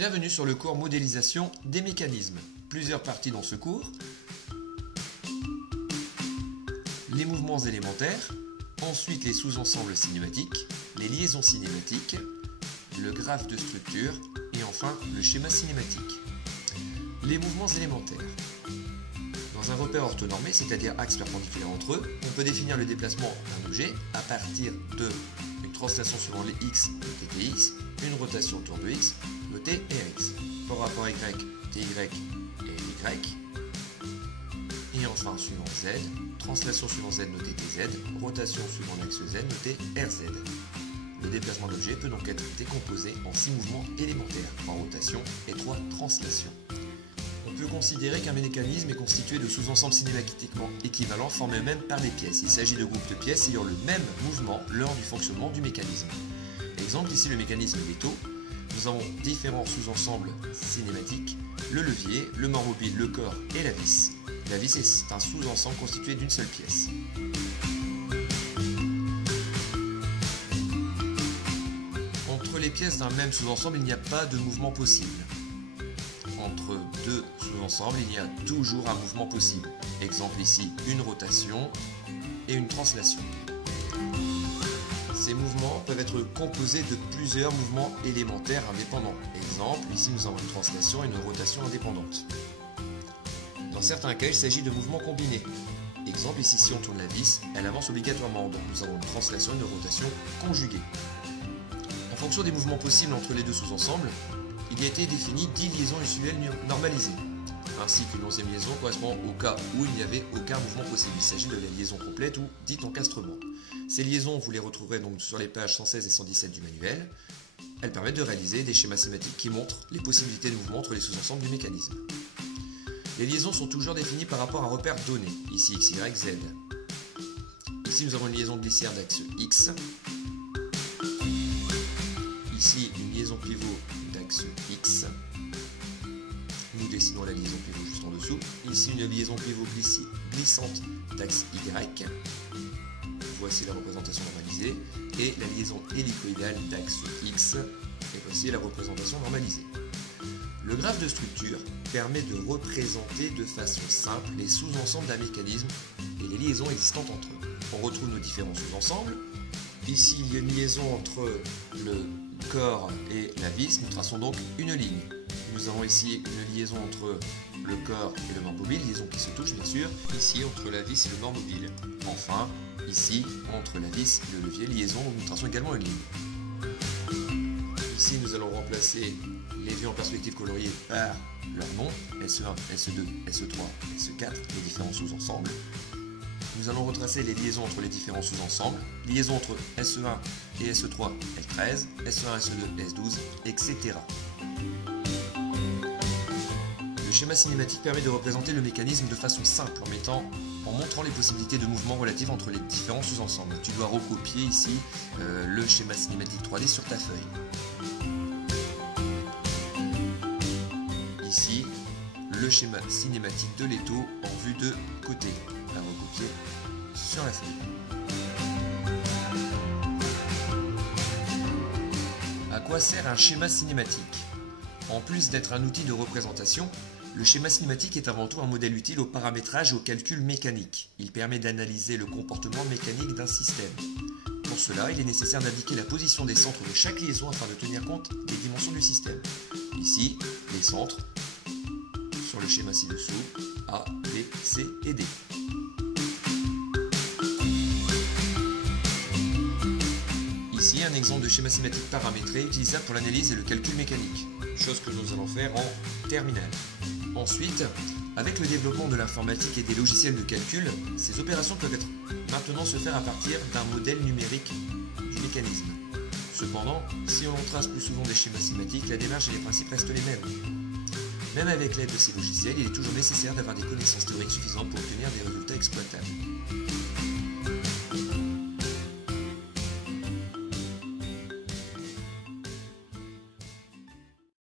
Bienvenue sur le cours modélisation des mécanismes. Plusieurs parties dans ce cours. Les mouvements élémentaires, ensuite les sous-ensembles cinématiques, les liaisons cinématiques, le graphe de structure et enfin le schéma cinématique. Les mouvements élémentaires. Dans un repère orthonormé, c'est-à-dire axe perpendiculaire entre eux, on peut définir le déplacement d'un objet à partir d'une translation suivant les x noté tx, une rotation autour de x noté rx, par rapport y, ty et y, et enfin suivant z, translation suivant z noté tz, rotation suivant l'axe z noté rz. Le déplacement d'objet peut donc être décomposé en 6 mouvements élémentaires, 3 rotations et 3 translations. On peut considérer qu'un mécanisme est constitué de sous-ensembles cinématiquement équivalents formés même par des pièces. Il s'agit de groupes de pièces ayant le même mouvement lors du fonctionnement du mécanisme. Exemple, ici le mécanisme d'étau. Nous avons différents sous-ensembles cinématiques, le levier, le mort mobile, le corps et la vis. La vis est un sous-ensemble constitué d'une seule pièce. Entre les pièces d'un même sous-ensemble, il n'y a pas de mouvement possible. Entre deux sous-ensembles, il y a toujours un mouvement possible. Exemple ici, une rotation et une translation. Ces mouvements peuvent être composés de plusieurs mouvements élémentaires indépendants. Exemple, ici nous avons une translation et une rotation indépendantes. Dans certains cas, il s'agit de mouvements combinés. Exemple, ici si on tourne la vis, elle avance obligatoirement, donc nous avons une translation et une rotation conjuguées. En fonction des mouvements possibles entre les deux sous-ensembles, il a été défini 10 liaisons usuelles normalisées, ainsi qu'une 11e liaison correspond au cas où il n'y avait aucun mouvement possible. Il s'agit de la liaison complète ou dite encastrement. Ces liaisons, vous les retrouverez donc sur les pages 116 et 117 du manuel. Elles permettent de réaliser des schémas cinématiques qui montrent les possibilités de mouvement entre les sous-ensembles du mécanisme. Les liaisons sont toujours définies par rapport à un repère donné, ici x, y, z. Ici nous avons une liaison glissière d'axe x. Ici une liaison pivot d'axe x. Nous dessinons la liaison pivot juste en dessous. Ici une liaison pivot glissante d'axe y. Voici la représentation normalisée. Et la liaison hélicoïdale d'axe x. Et voici la représentation normalisée. Le graphe de structure permet de représenter de façon simple les sous-ensembles d'un mécanisme et les liaisons existantes entre eux. On retrouve nos différents sous-ensembles. Ici, il y a une liaison entre le corps et la vis. Nous traçons donc une ligne. Nous avons ici une liaison entre le corps et le mort mobile, liaison qui se touche bien sûr. Ici, entre la vis et le mort mobile. Enfin, ici, entre la vis et le levier, liaison où nous traçons également une ligne. Ici, nous allons remplacer les vues en perspective coloriée par leur nom, SE1, SE2, SE3, SE4, les différents sous-ensembles. Nous allons retracer les liaisons entre les différents sous-ensembles, liaisons entre SE1 et SE3, L13, SE1, SE2, S12, etc. Le schéma cinématique permet de représenter le mécanisme de façon simple en montrant les possibilités de mouvement relatives entre les différents sous-ensembles. Tu dois recopier ici le schéma cinématique 3D sur ta feuille. Ici, le schéma cinématique de l'étau en vue de côté, à recopier sur la feuille. À quoi sert un schéma cinématique? En plus d'être un outil de représentation, le schéma cinématique est avant tout un modèle utile au paramétrage et au calcul mécanique. Il permet d'analyser le comportement mécanique d'un système. Pour cela, il est nécessaire d'indiquer la position des centres de chaque liaison afin de tenir compte des dimensions du système. Ici, les centres sur le schéma ci-dessous, A, B, C et D. Ici, un exemple de schéma cinématique paramétré utilisable pour l'analyse et le calcul mécanique, chose que nous allons faire en terminale. Ensuite, avec le développement de l'informatique et des logiciels de calcul, ces opérations peuvent maintenant se faire à partir d'un modèle numérique du mécanisme. Cependant, si on trace plus souvent des schémas cinématiques, la démarche et les principes restent les mêmes. Même avec l'aide de ces logiciels, il est toujours nécessaire d'avoir des connaissances théoriques suffisantes pour obtenir des résultats exploitables.